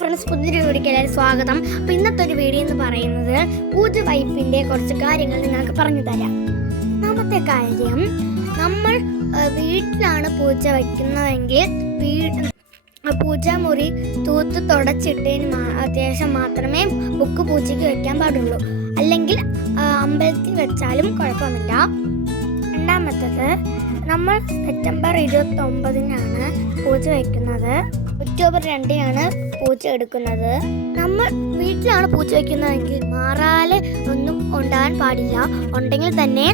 Friends പുതിയൊരു വീഡിയോക്ക് എല്ലാവരും സ്വാഗതം. അപ്പോൾ ഇന്നത്തെ ഒരു വീഡിയോ എന്ന് പറയുന്നത് പൂജ വൈപ്പിന്റെ കുറച്ച് കാര്യങ്ങൾ നിങ്ങൾക്ക് പറഞ്ഞു തരാം. ഒന്നാമത്തെ കാര്യം നമ്മൾ വീട്ടിലാണ് പൂജ വയ്ക്കുന്നതെങ്കിൽ വീട് പൂജാമുറി തൂത്ത് തുടച്ചിട്ടതിന് അത്യാവശ്യം മാത്രമേ ബുക്ക് പൂജയ്ക്ക് വയ്ക്കാൻ പാടുള്ളൂ. അല്ലെങ്കിൽ അമ്പലത്തിൽ വെച്ചാലും കുഴപ്പമില്ല. രണ്ടാമത്തത് നമ്മൾ സെപ്റ്റംബർ ഇരുപത്തി ഒമ്പതിനാണ് പൂജ വയ്ക്കുന്നത്. ഒക്ടോബർ രണ്ടിനാണ് പൂച്ച എടുക്കുന്നത്. നമ്മൾ വീട്ടിലാണ് പൂച്ച വയ്ക്കുന്നതെങ്കിൽ മാറാൽ ഒന്നും ഉണ്ടാകാൻ പാടില്ല. ഉണ്ടെങ്കിൽ തന്നെ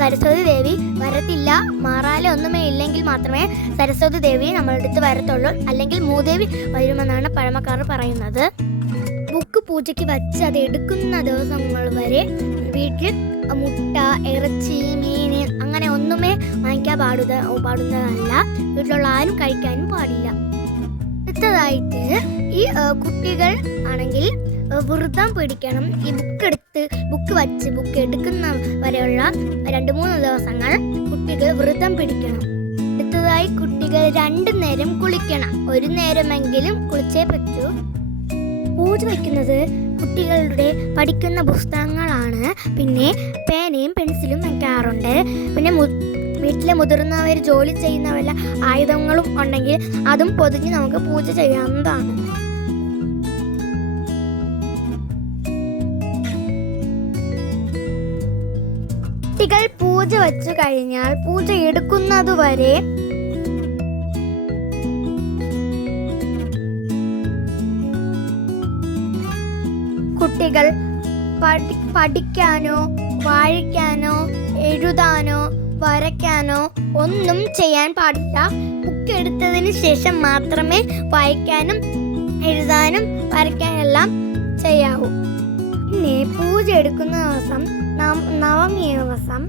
സരസ്വതി ദേവി വരത്തില്ല. മാറാൽ ഒന്നുമേ ഇല്ലെങ്കിൽ മാത്രമേ സരസ്വതി ദേവി നമ്മളുടെ അടുത്ത് വരത്തുള്ളൂ. അല്ലെങ്കിൽ മൂദേവി വരുമെന്നാണ് പഴമക്കാർ പറയുന്നത്. ബുക്ക് പൂജയ്ക്ക് വച്ച് അത് എടുക്കുന്ന ദിവസങ്ങൾ വരെ വീട്ടിൽ മുട്ട ഇറച്ചി മീൻ അങ്ങനെ ഒന്നുമേ വാങ്ങിക്കാൻ പാടുക പാടുന്നതല്ല. വീട്ടിലുള്ള ആരും കഴിക്കാനും പാടില്ല. അടുത്തതായിട്ട് ഈ കുട്ടികൾ ആണെങ്കിൽ വൃതം പിടിക്കണം. ഈ ബുക്ക് എടുത്ത് ബുക്ക് വച്ച് ബുക്ക് എടുക്കുന്ന വരെയുള്ള രണ്ട് മൂന്ന് ദിവസങ്ങൾ കുട്ടികൾ വൃതം പിടിക്കണം. അടുത്തതായി കുട്ടികൾ രണ്ടു നേരം കുളിക്കണം. ഒരു നേരമെങ്കിലും കുളിച്ചേ പറ്റൂ. പൂജ വയ്ക്കുന്നത് കുട്ടികളുടെ പഠിക്കുന്ന പുസ്തകങ്ങളാണ്. പിന്നെ പേനയും പെൻസിലും വയ്ക്കാറുണ്ട്. പിന്നെ വീട്ടിലെ മുതിർന്നവർ ജോലി ചെയ്യുന്ന ആയുധങ്ങളും ഉണ്ടെങ്കിൽ അതും പൊതിഞ്ഞ് നമുക്ക് പൂജ ചെയ്യാവുന്നതാണ്. കുട്ടികൾ പൂജ വച്ചു കഴിഞ്ഞാൽ പൂജ എടുക്കുന്നതുവരെ കുട്ടികൾ പഠി പഠിക്കാനോ വായിക്കാനോ എഴുതാനോ വരയ്ക്കാനോ ഒന്നും ചെയ്യാൻ പാടില്ല. ബുക്ക് എടുത്തതിന് ശേഷം മാത്രമേ വായിക്കാനും എഴുതാനും വരയ്ക്കാനെല്ലാം ചെയ്യാവൂ. പിന്നെ പൂജ എടുക്കുന്ന ദിവസം നവമി ദിവസം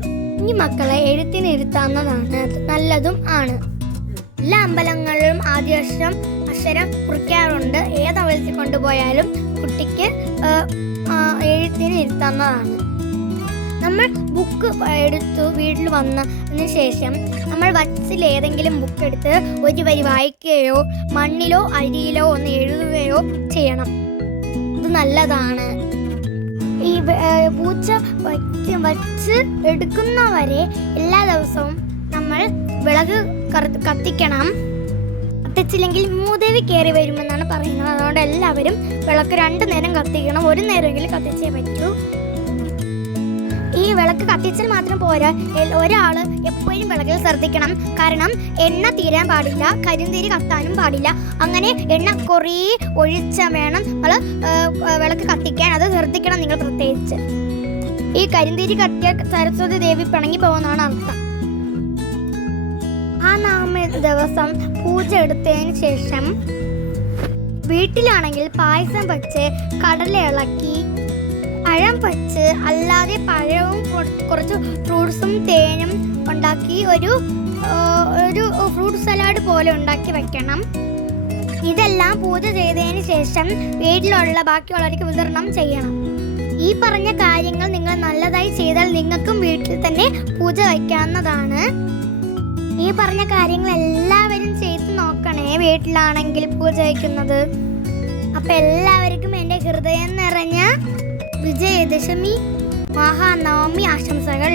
ഈ മക്കളെ എഴുത്തിനിരുത്താവുന്നതാണ് നല്ലതും ആണ്. എല്ലാ അമ്പലങ്ങളിലും ആദ്യാക്ഷരം അക്ഷരം കുറിക്കാറുണ്ട്. ഏത് അമ്പലത്തിൽ കൊണ്ടുപോയാലും കുട്ടിക്ക് എഴുത്തിന് ഇരുത്താവുന്നതാണ് നമ്മൾ ബുക്ക് എടുത്തു വീട്ടിൽ വന്നതിന് ശേഷം നമ്മൾ വച്ചിൽ ഏതെങ്കിലും ബുക്ക് എടുത്ത് ഒരു വരി വായിക്കുകയോ മണ്ണിലോ അരിയിലോ ഒന്ന് എഴുതുകയോ ചെയ്യണം. ഇത് നല്ലതാണ്. ഈ പൂച്ച വച്ച് വച്ച് എടുക്കുന്നവരെ എല്ലാ ദിവസവും നമ്മൾ വിളക്ക് കത്തിക്കണം. കത്തിച്ചില്ലെങ്കിൽ മൂദേവി കയറി വരുമെന്നാണ് പറയുന്നത്. അതുകൊണ്ട് എല്ലാവരും വിളക്ക് രണ്ടു നേരം കത്തിക്കണം. ഒരു നേരമെങ്കിലും കത്തിച്ചേ പറ്റൂ. ഈ വിളക്ക് കത്തിച്ചാൽ മാത്രം പോരാ. ഒരാൾ എപ്പോഴും വിളക്കിൽ ശ്രദ്ധിക്കണം. കാരണം എണ്ണ തീരാൻ പാടില്ല കരിന്തിരി കത്താനും പാടില്ല. അങ്ങനെ എണ്ണ കുറേ ഒഴിച്ച വേണം നമ്മൾ വിളക്ക് കത്തിക്കാൻ. അത് ശ്രദ്ധിക്കണം നിങ്ങൾ പ്രത്യേകിച്ച്. ഈ കരിന്തിരി കത്തിയ സരസ്വതി ദേവി പിണങ്ങി പോകുന്നതാണ് അർത്ഥം. ആ നാമ ദിവസം പൂജ എടുത്തതിന് ശേഷം വീട്ടിലാണെങ്കിൽ പായസം വെച്ച് കടല ഇളക്കി പഴം വെച്ച് അല്ലാതെ പഴവും കുറച്ച് ഫ്രൂട്ട്സും തേനും ഉണ്ടാക്കി ഒരു ഒരു ഫ്രൂട്ട് സലാഡ് പോലെ ഉണ്ടാക്കി വെക്കണം. ഇതെല്ലാം പൂജ ചെയ്തതിന് ശേഷം വീട്ടിലുള്ള ബാക്കിയുള്ളവർക്ക് വിതരണം ചെയ്യണം. ഈ പറഞ്ഞ കാര്യങ്ങൾ നിങ്ങൾ നല്ലതായി ചെയ്താൽ നിങ്ങൾക്കും വീട്ടിൽ തന്നെ പൂജ വയ്ക്കാവുന്നതാണ്. ഈ പറഞ്ഞ കാര്യങ്ങൾ എല്ലാവരും ചെയ്ത് നോക്കണേ വീട്ടിലാണെങ്കിൽ പൂജ വയ്ക്കുന്നത് അപ്പൊ എല്ലാവർക്കും എന്റെ ഹൃദയം നിറഞ്ഞ വിജയദശമി മഹാനവമി ആശംസകൾ.